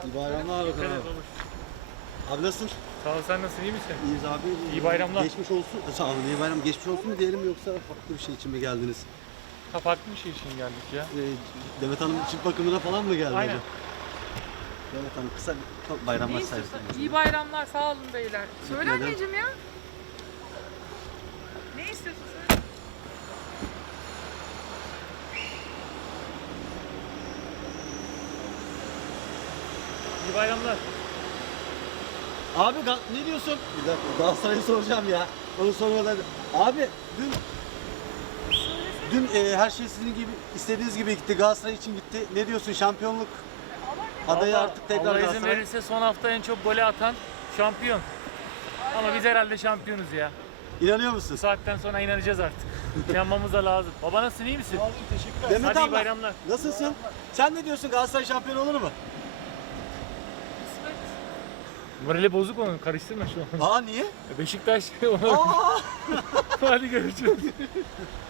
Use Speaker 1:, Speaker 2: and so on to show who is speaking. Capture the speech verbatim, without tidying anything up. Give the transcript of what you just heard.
Speaker 1: İyi bayramlar bakalım.
Speaker 2: Evet babuş.
Speaker 1: Abi nasılsın?
Speaker 2: Sağ ol, sen nasılsın, iyi misin?
Speaker 1: İyiyiz abi.
Speaker 2: İyi bayramlar.
Speaker 1: Geçmiş olsun. Sağ olun. İyi bayram. Geçmiş olsun mu diyelim yoksa farklı bir şey için mi geldiniz?
Speaker 2: Ha, farklı bir şey için geldik ya.
Speaker 1: Ee, Demet Hanım cilt bakımına falan mı geldi
Speaker 2: Aynen.
Speaker 1: acaba? Demet Hanım kısa bir bayramlar sayesinde.
Speaker 3: İyi bayramlar, sağ olun beyler. Söyle
Speaker 1: Neden?
Speaker 3: anneciğim ya. Ne istiyorsun söyle.
Speaker 2: İyi bayramlar.
Speaker 1: Abi Ga- ne diyorsun? Bir dakika Galatasaray'ı soracağım ya. Onu sormadan. Abi dün dün e, her şey sizin gibi istediğiniz gibi gitti. Galatasaray için gitti. Ne diyorsun? Şampiyonluk adayı
Speaker 2: Allah-
Speaker 1: artık tekrar
Speaker 2: Allah izin
Speaker 1: Galatasaray.
Speaker 2: verirse son hafta en çok golü atan şampiyon. Ama biz herhalde şampiyonuz ya.
Speaker 1: İnanıyor musun?
Speaker 2: Bu saatten sonra inanacağız artık. İnanmamız da lazım. Baba nasılsın, iyi misin?
Speaker 1: Demet
Speaker 2: Hadi iyi
Speaker 1: abla,
Speaker 2: bayramlar.
Speaker 1: nasılsın? Sen ne diyorsun? Galatasaray şampiyon olur mu?
Speaker 3: İsmet.
Speaker 2: Morali bozuk onun, karıştırma şu an.
Speaker 1: Aa niye?
Speaker 2: Beşiktaş.
Speaker 1: Aa!
Speaker 2: Hadi görüşürüz.